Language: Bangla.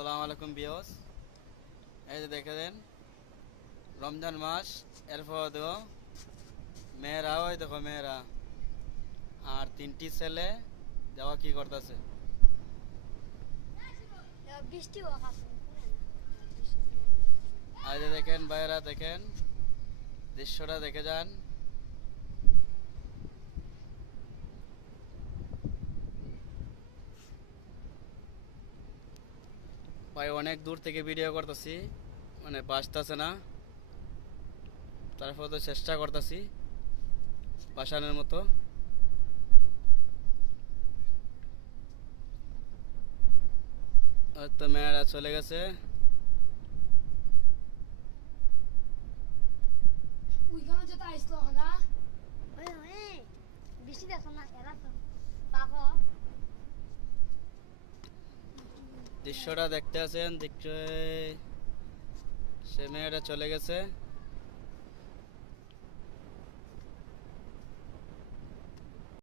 আসসালামু আলাইকুম বিয়স। এই যে দেখে দেন রমজান মাস, এরপর দেখো মেয়েরা, ওই দেখো মেয়েরা আর তিনটি ছেলে দেওয়া কি করতেছে। বৃষ্টি এই যে দেখেন ভাইয়েরা, দেখেন দৃশ্যটা দেখে যান। ভাই অনেক দূর থেকে ভিডিও করতেছি, মানে বাসতেছে না, তারপর তো চেষ্টা করতেছি বাসানোর মতো। আর তো মেয়েরা চলে গেছে। ওইখানে যেটা আইসলো হগা বৃষ্টি দেখো না এরা তো পাখো দৃশ্যটা দেখতে আছেন, দেখতে সে মেয়েটা চলে গেছে।